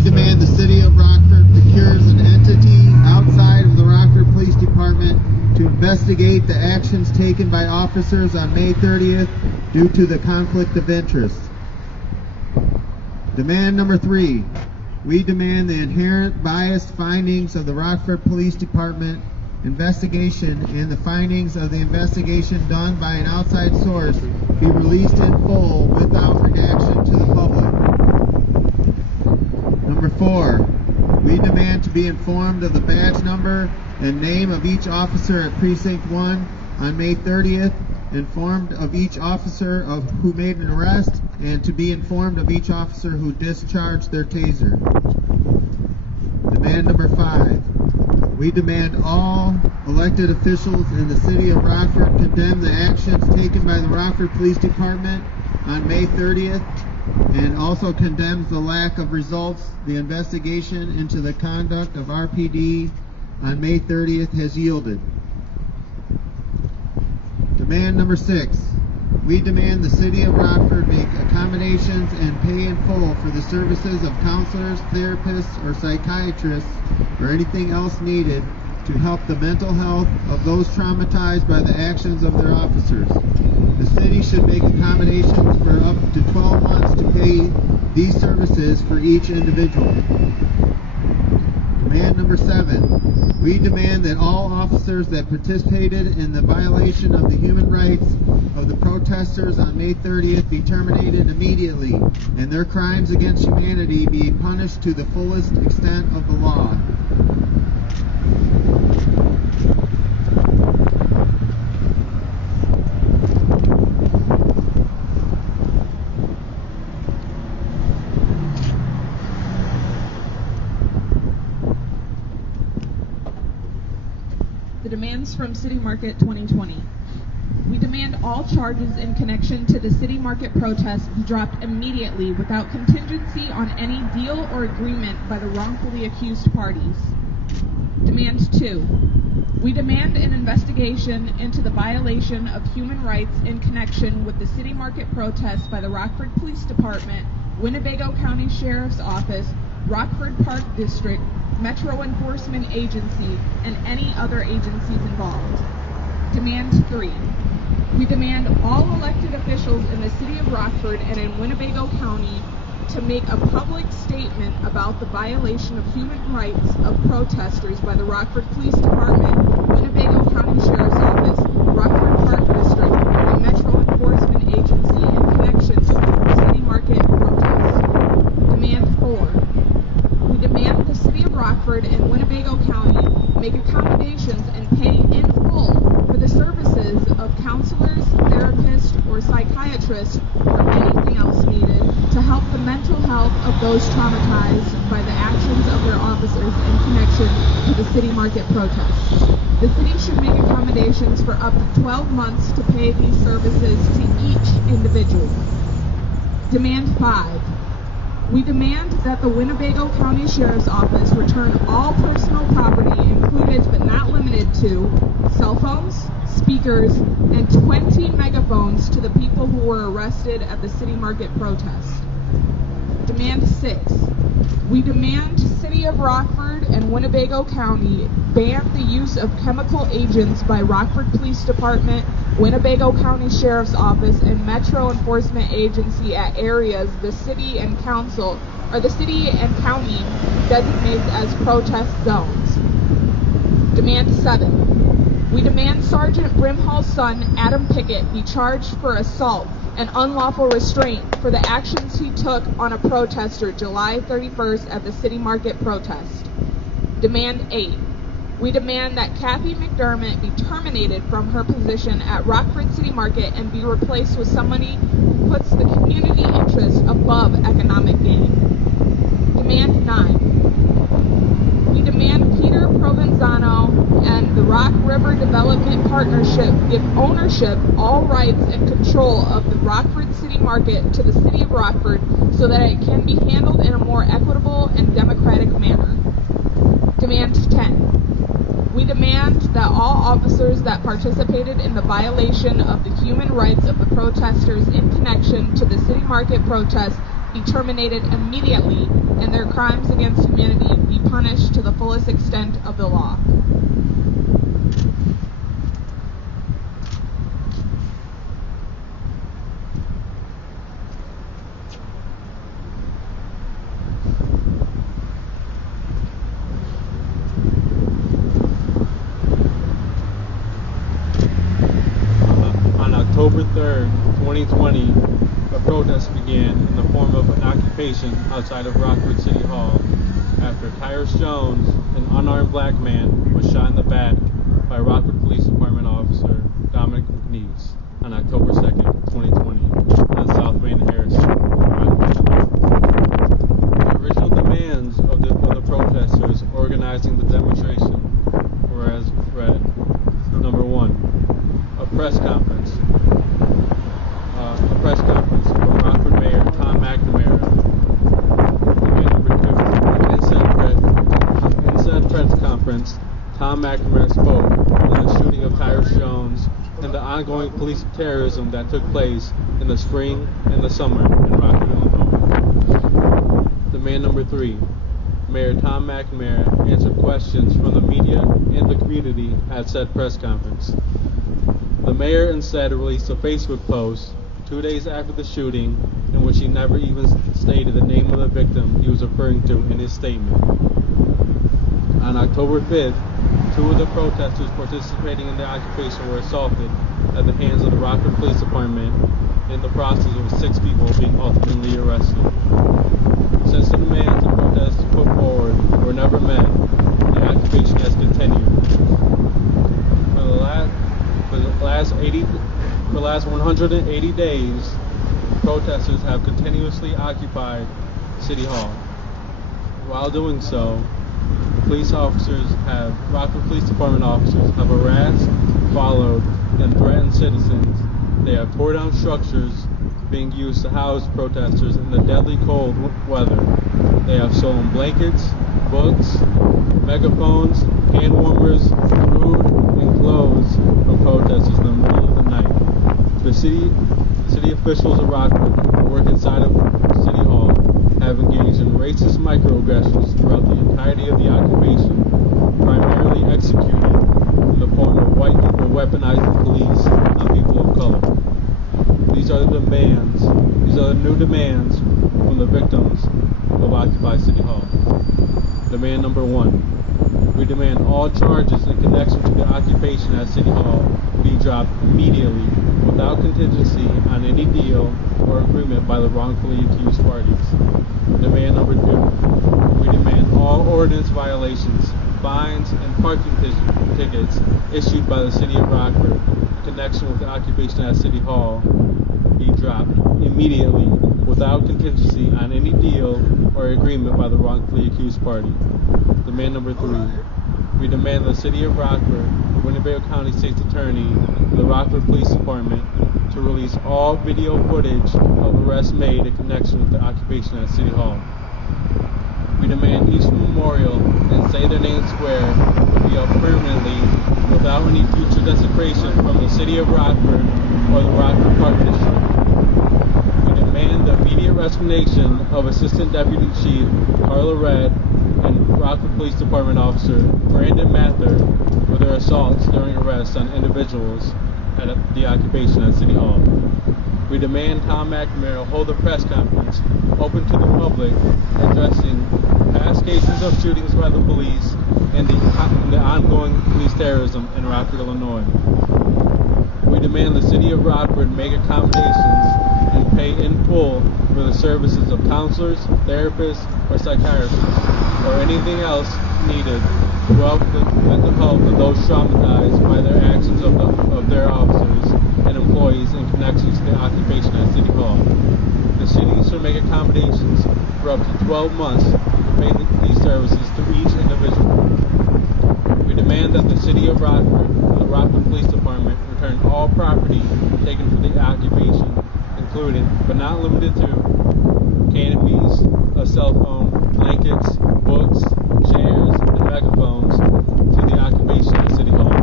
We demand the City of Rockford procures an entity outside of the Rockford Police Department to investigate the actions taken by officers on May 30th due to the conflict of interest. Demand number 3. We demand the inherent biased findings of the Rockford Police Department investigation and the findings of the investigation done by an outside source be released in full without redaction to the public. Number 4. We demand to be informed of the badge number and name of each officer at Precinct 1 on May 30th, informed of each officer of who made an arrest, and to be informed of each officer who discharged their taser. Demand number 5. We demand all elected officials in the City of Rockford condemn the actions taken by the Rockford Police Department on May 30th and also condemns the lack of results the investigation into the conduct of RPD on May 30th has yielded. Demand number 6. We demand the City of Rockford make accommodations and pay in full for the services of counselors, therapists, or psychiatrists, or anything else needed to help the mental health of those traumatized by the actions of their officers. The city should make accommodations for up to 12 months to pay these services for each individual. Demand number 7. We demand that all officers that participated in the violation of the human rights of the protesters on May 30th be terminated immediately and their crimes against humanity be punished to the fullest extent of the law. The demands from City Market 2020. We demand all charges in connection to the City Market protest be dropped immediately without contingency on any deal or agreement by the wrongfully accused parties. Demand 2. We demand an investigation into the violation of human rights in connection with the City Market protest by the Rockford Police Department, Winnebago County Sheriff's Office, Rockford Park District, Metro Enforcement Agency, and any other agencies involved. Demand 3. We demand all elected officials in the City of Rockford and in Winnebago County to make a public statement about the violation of human rights of protesters by the Rockford Police Department, Winnebago County Sheriff's Office, Rockford Park District, and Metro Enforcement Agency in connection to the City Market protest. Demand 4. We demand the City of Rockford and Winnebago County make accommodations and pay in full for the services of counselors, therapists, or psychiatrists, or anything else needed to help the mental health of those traumatized by the actions of their officers in connection to the City Market protests. The city should make accommodations for up to 12 months to pay these services to each individual. Demand 5. We demand that the Winnebago County Sheriff's Office return all personal property, included but not limited to cell phones, speakers, and 20 megaphones to the people who were arrested at the City Market protest. Demand 6. We demand City of Rockford and Winnebago County ban the use of chemical agents by Rockford Police Department, Winnebago County Sheriff's Office, and Metro Enforcement Agency at areas the city and council or the city and county designates as protest zones. Demand 7. We demand Sergeant Brimhall's son, Adam Pickett, be charged for assault and unlawful restraint for the actions he took on a protester July 31st at the City Market protest. Demand 8. We demand that Kathy McDermott be terminated from her position at Rockford City Market and be replaced with somebody who puts the community interest above economic gain. Demand 9. We demand Peter Provenzano and the Rock River Development Partnership give ownership, all rights, and control of the Rockford City Market to the City of Rockford so that it can be handled in a more equitable and democratic manner. Demand 10. We demand that all officers that participated in the violation of the human rights of the protesters in connection to the City Market protest be terminated immediately and their crimes against humanity be punished to the fullest extent of the law. On October 3rd, 2020, a protest began in the form of an occupation outside of Rockford City Hall after Tyrus Jones, an unarmed black man, was shot in the back by Rockford Police Department officer Dominic McNeese on October 2nd, 2020, on South Main and Harrison. The original demands of the protesters organizing the demonstration were as read. Number one, a press conference from Rockford Mayor Tom McNamara. And number two, in said press conference, Tom McNamara spoke on the shooting of Tyrus Jones and the ongoing police terrorism that took place in the spring and the summer in Rockford, Illinois. Demand number three, Mayor Tom McNamara answered questions from the media and the community at said press conference. The mayor instead released a Facebook post 2 days after the shooting in which he never even stated the name of the victim he was referring to in his statement. On October 5th, 2 of the protesters participating in the occupation were assaulted at the hands of the Rockford Police Department in the process of 6 people being ultimately arrested. Since the demands the protesters put forward were never met, the occupation has continued. For the last 180 days, protesters have continuously occupied City Hall. While doing so, Rockford Police Department officers have harassed, followed, and threatened citizens. They have torn down structures being used to house protesters in the deadly cold weather. They have stolen blankets, books, megaphones, hand warmers, food, and clothes from protesters in the middle of the night. The city officials of Rockford who work inside of City Hall have engaged in racist microaggressions throughout the entirety of the occupation, primarily executed in the form of white people weaponizing police on people of color. These are the new demands from the victims of Occupy City Hall. Demand number one. We demand all charges in connection to the occupation at City Hall be dropped immediately without contingency on any deal or agreement by the wrongfully accused parties. Demand number two. We demand all ordinance violations, fines, and parking tickets issued by the City of Rockford in connection with the occupation at City Hall be dropped immediately without contingency on any deal or agreement by the wrongfully accused party. Demand number three. We demand the City of Rockford, Winnebago County State's Attorney, and the Rockford Police Department to release all video footage of arrests made in connection with the occupation at City Hall. We demand each memorial and say their name square be up permanently without any future desecration from the City of Rockford or the Rockford Park District. We demand the immediate resignation of Assistant Deputy Chief Carla Red and Rockford Police Department Officer Brandon Mather for their assaults during arrests on individuals at the occupation at City Hall. We demand Tom McNamara hold a press conference open to the public addressing past cases of shootings by the police and the ongoing police terrorism in Rockford, Illinois. We demand the City of Rockford make accommodations and pay in full for the services of counselors, therapists, or psychiatrists, or anything else needed to help the mental health of those traumatized by their actions of their officers and employees in connection to the occupation at City Hall. The city should make accommodations for up to 12 months to pay these services to each individual. We demand that the City of Rockford and the Rockford Police Department return all property taken for the occupation, including, but not limited to, canopies, a cell phone, blankets, books, chairs, and megaphones to the occupation at City Hall.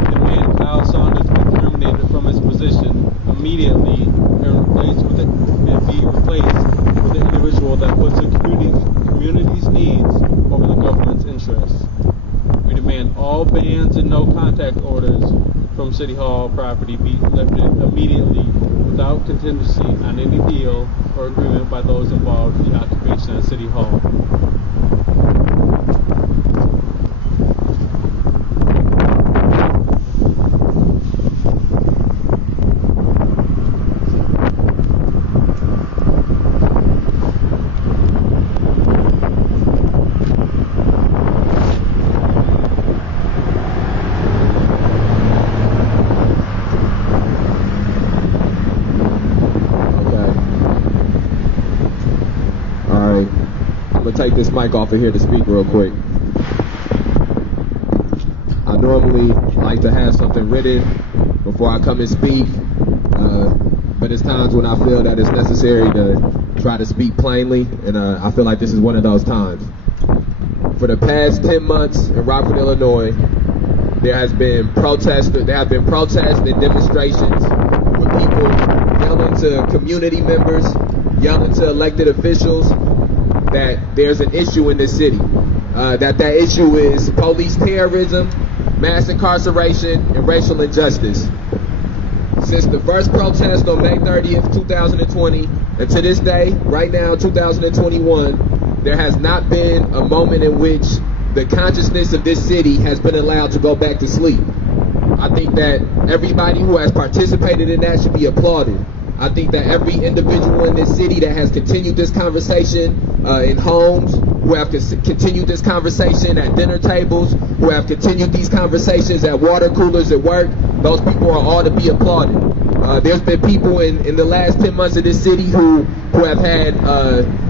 We demand Kyle Saunders be terminated from his position immediately and be replaced puts the community's needs over the government's interests. We demand all bans and no contact orders from City Hall property be lifted immediately without contingency on any deal or agreement by those involved in the occupation at City Hall. Take this mic off of here to speak real quick. I normally like to have something written before I come and speak, but there's times when I feel that it's necessary to try to speak plainly, and I feel like this is one of those times. For the past 10 months in Rockford, Illinois, there have been protests and demonstrations with people yelling to community members, yelling to elected officials, that there's an issue in this city. That issue is police terrorism, mass incarceration, and racial injustice. Since the first protest on May 30th, 2020, and to this day, right now, 2021, there has not been a moment in which the consciousness of this city has been allowed to go back to sleep. I think that everybody who has participated in that should be applauded. I think that every individual in this city that has continued this conversation in homes, who have continued this conversation at dinner tables, who have continued these conversations at water coolers at work, those people are all to be applauded. There's been people in the last 10 months of this city who have had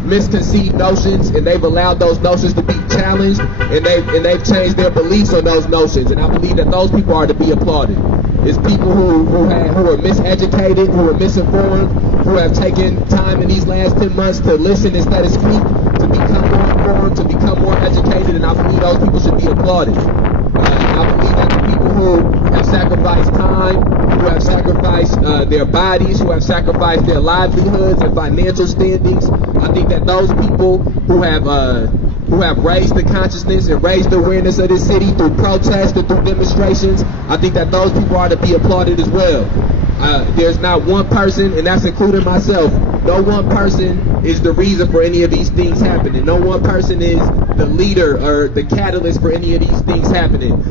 misconceived notions, and they've allowed those notions to be challenged, and they've changed their beliefs on those notions, and I believe that those people are to be applauded. It's people who are miseducated, who are misinformed, who have taken time in these last 10 months to listen instead of speak, to become more informed, to become more educated, and I believe those people should be applauded. I believe that the people who have sacrificed time, who have sacrificed their bodies, who have sacrificed their livelihoods and financial standings, I think that those people who have raised the consciousness and raised the awareness of this city through protests and through demonstrations, I think that those people are to be applauded as well. There's not one person, and that's including myself, no one person is the reason for any of these things happening. No one person is the leader or the catalyst for any of these things happening.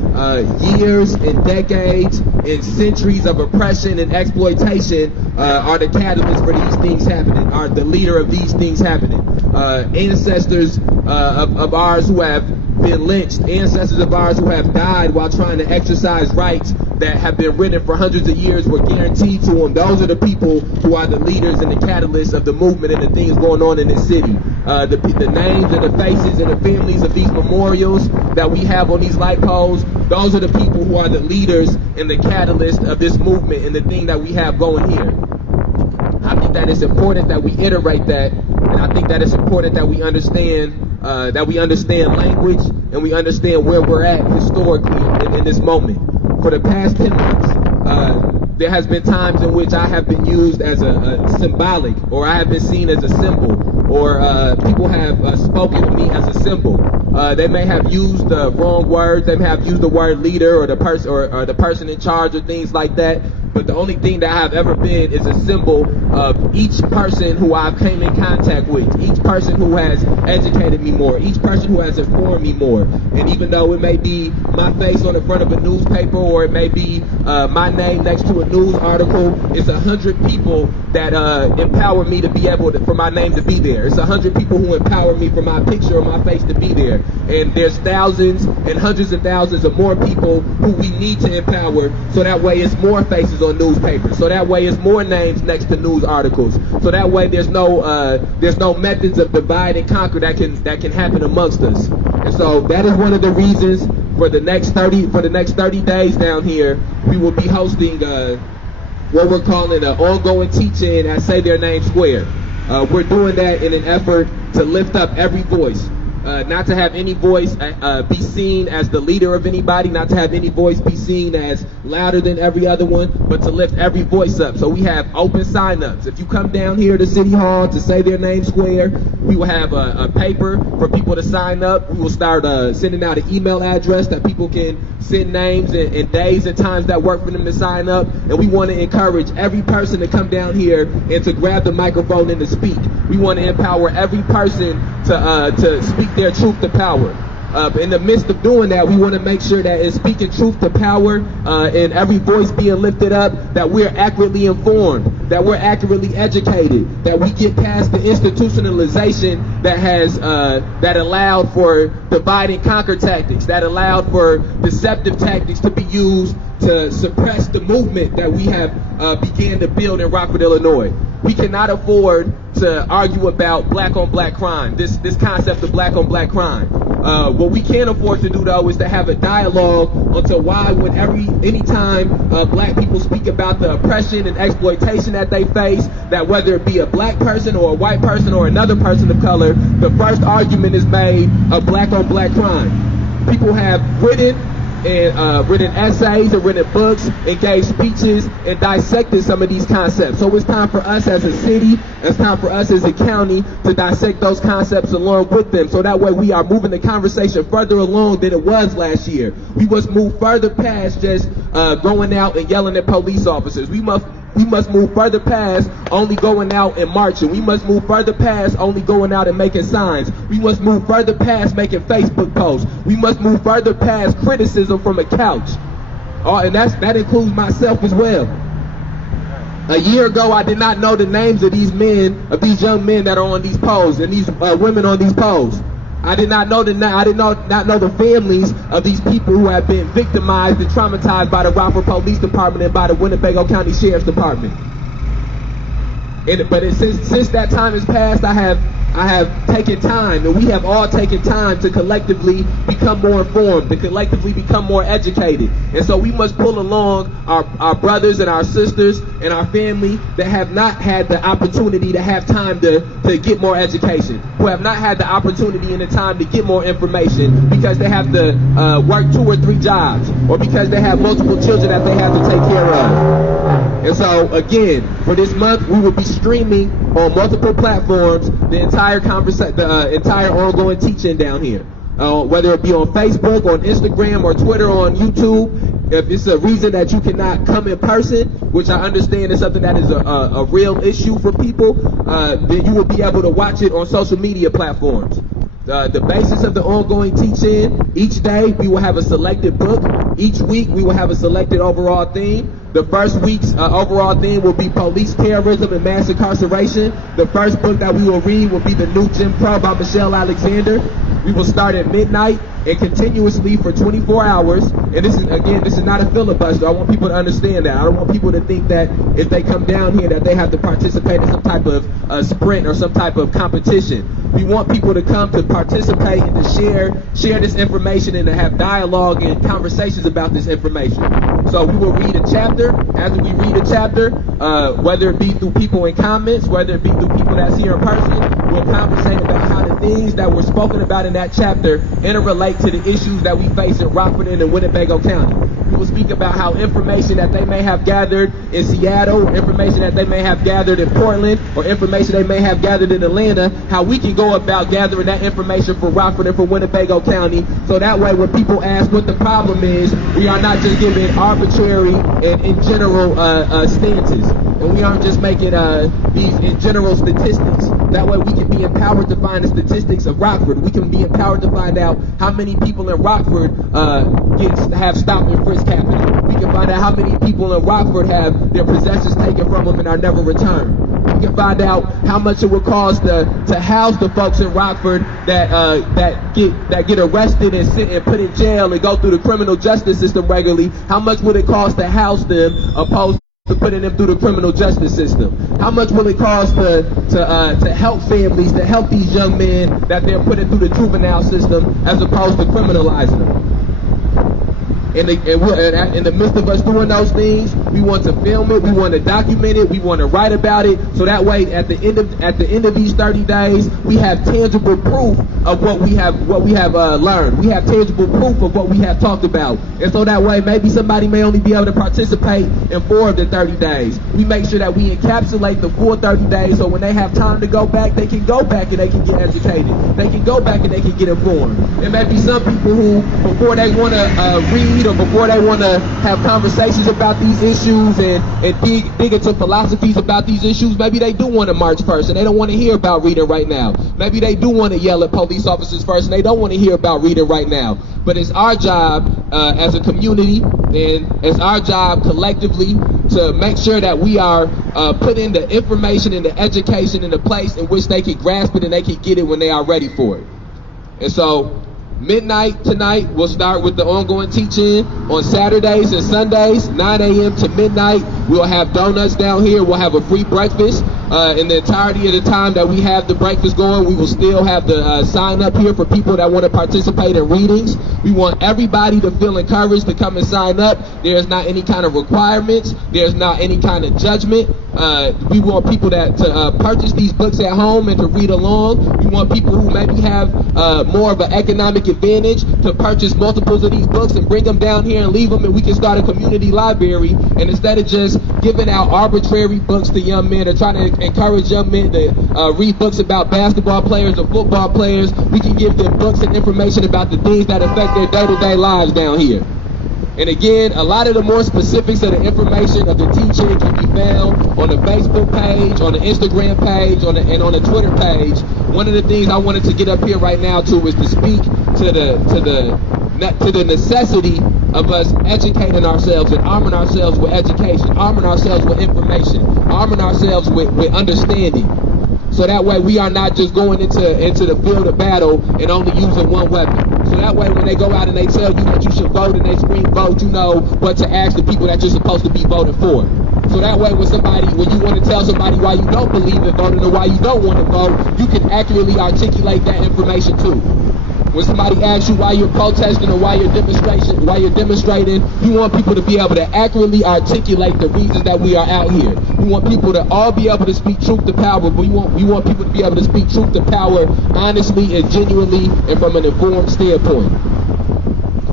Years and decades and centuries of oppression and exploitation are the catalyst for these things happening, are the leader of these things happening. Ancestors of ours who have been lynched, ancestors of ours who have died while trying to exercise rights that have been written for hundreds of years were guaranteed to them. Those are the people who are the leaders and the catalysts of the movement and the things going on in this city. The names and the faces and the families of these memorials that we have on these light poles, those are the people who are the leaders and the catalyst of this movement and the thing that we have going here. I think that it's important that we iterate that, and I think that it's important that we understand language and we understand where we're at historically in this moment. For the past 10 months, there has been times in which I have been used as a symbolic, or I have been seen as a symbol, or people have spoken to me as a symbol. They may have used the wrong words, they may have used the word leader or the person in charge or things like that. But the only thing that I've ever been is a symbol of each person who I've came in contact with, each person who has educated me more, each person who has informed me more. And even though it may be my face on the front of a newspaper, or it may be my name next to a news article, it's 100 people that empower me to be able to, for my name to be there. It's 100 people who empower me for my picture or my face to be there. And there's thousands and hundreds of thousands of more people who we need to empower, so that way it's more faces on newspapers, so that way it's more names next to news articles, so that way there's no methods of divide and conquer that can happen amongst us. And so that is one of the reasons for the next 30 days down here, we will be hosting what we're calling an ongoing teach-in at Say Their Name Square. We're doing that in an effort to lift up every voice. not to have any voice be seen as the leader of anybody, not to have any voice be seen as louder than every other one, but to lift every voice up. So we have open sign-ups. If you come down here to City Hall to say their name square, we will have a paper for people to sign up. We will start sending out an email address that people can send names and days and times that work for them to sign up. And we want to encourage every person to come down here and to grab the microphone and to speak. We want to empower every person to speak their truth to power. In the midst of doing that, we want to make sure that in speaking truth to power and every voice being lifted up, that we're accurately informed, that we're accurately educated, that we get past the institutionalization that has that allowed for divide and conquer tactics, that allowed for deceptive tactics to be used to suppress the movement that we have began to build in Rockford, Illinois. We cannot afford to argue about black on black crime, this concept of black on black crime. What we can afford to do, though, is to have a dialogue onto why when anytime black people speak about the oppression and exploitation that they face, that whether it be a black person or a white person or another person of color, the first argument is made of black on black crime. People have written essays and written books and gave speeches and dissected some of these concepts. So it's time for us as a city, it's time for us as a county to dissect those concepts along with them. So that way we are moving the conversation further along than it was last year. We must move further past just going out and yelling at police officers. We must move further past only going out and marching. We must move further past only going out and making signs. We must move further past making Facebook posts. We must move further past criticism from a couch. And that includes myself as well. A year ago, I did not know the names of these young men that are on these poles and these women on these poles. I did not know not know the families of these people who have been victimized and traumatized by the Rockford Police Department and by the Winnebago County Sheriff's Department. But since that time has passed, I have taken time, and we have all taken time to collectively become more informed, to collectively become more educated. And so we must pull along our brothers and our sisters and our family that have not had the opportunity to have time to get more education, who have not had the opportunity and the time to get more information because they have to work 2 or 3 jobs, or because they have multiple children that they have to take care of. And so, again, for this month, we will be streaming on multiple platforms the entire ongoing teaching down here. Whether it be on Facebook, on Instagram, or Twitter, or on YouTube. If it's a reason that you cannot come in person, which I understand is something that is a real issue for people, then you will be able to watch it on social media platforms. The basis of the ongoing teaching, each day we will have a selected book. Each week we will have a selected overall theme. The first week's overall theme will be police terrorism and mass incarceration. The first book that we will read will be The New Jim Crow by Michelle Alexander. We will start at midnight and continuously for 24 hours. And this is not a filibuster. I want people to understand that. I don't want people to think that if they come down here that they have to participate in some type of sprint or some type of competition. We want people to come to participate and to share this information and to have dialogue and conversations about this information. So we will read a chapter. After we read a chapter, whether it be through people in comments, whether it be through people that's here in person, we'll conversate about how the things that were spoken about in that chapter interrelate to the issues that we face in Rockford and in Winnebago County. We will speak about how information that they may have gathered in Seattle, information that they may have gathered in Portland, or information they may have gathered in Atlanta, how we can go about gathering that information for Rockford and for Winnebago County, so that way when people ask what the problem is, we are not just giving arbitrary and in general stances. And we aren't just making these in general statistics. That way we can be empowered to find the statistics of Rockford. We can be empowered to find out how many people in Rockford have stop and frisk happening. We can find out how many people in Rockford have their possessions taken from them and are never returned. We can find out how much it would cost to house the folks in Rockford that get arrested and sit and put in jail and go through the criminal justice system regularly. How much would it cost to house them opposed to putting them through the criminal justice system? How much will it cost to help families, to help these young men that they're putting through the juvenile system as opposed to criminalizing them? in the midst of us doing those things, we want to film it, we want to document it, we want to write about it, so that way at the end of these 30 days, we have tangible proof of what we have learned. We have tangible proof of what we have talked about. And so that way, maybe somebody may only be able to participate in 4 of the 30 days. We make sure that we encapsulate the full 30 days, so when they have time to go back, they can go back and they can get educated. They can go back and they can get informed. There may be some people who, before they want to read or before they want to have conversations about these issues and dig into philosophies about these issues, maybe they do want to march first and they don't want to hear about reading right now. Maybe they do want to yell at police officers first and they don't want to hear about reading right now. But it's our job as a community, and it's our job collectively to make sure that we are putting the information and the education in the place in which they can grasp it and they can get it when they are ready for it. And so midnight tonight, we'll start with the ongoing teaching on Saturdays and Sundays, 9 a.m. to midnight. We'll have donuts down here. We'll have a free breakfast. In the entirety of the time that we have the breakfast going, we will still have the sign up here for people that want to participate in readings. We want everybody to feel encouraged to come and sign up. There's not any kind of requirements. There's not any kind of judgment. We want people to purchase these books at home and to read along. We want people who maybe have more of an economic advantage to purchase multiples of these books and bring them down here and leave them, and we can start a community library. And instead of just giving out arbitrary books to young men or trying to encourage young men to read books about basketball players or football players, we can give them books and information about the things that affect their day-to-day lives down here. And again, a lot of the more specifics of the information of the teaching can be found on the Facebook page, on the Instagram page, and on the Twitter page. One of the things I wanted to get up here right now too is to speak to the necessity of us educating ourselves and arming ourselves with education, arming ourselves with information, arming ourselves with understanding. So that way we are not just going into the field of battle and only using one weapon. So that way when they go out and they tell you that you should vote and they scream vote, you know what to ask the people that you're supposed to be voting for. So that way when you want to tell somebody why you don't believe in voting or why you don't want to vote, you can accurately articulate that information too. When somebody asks you why you're protesting or why you're demonstrating, you want people to be able to accurately articulate the reasons that we are out here. We want people to all be able to speak truth to power, but we want people to be able to speak truth to power honestly and genuinely and from an informed standpoint.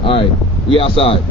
All right, we outside.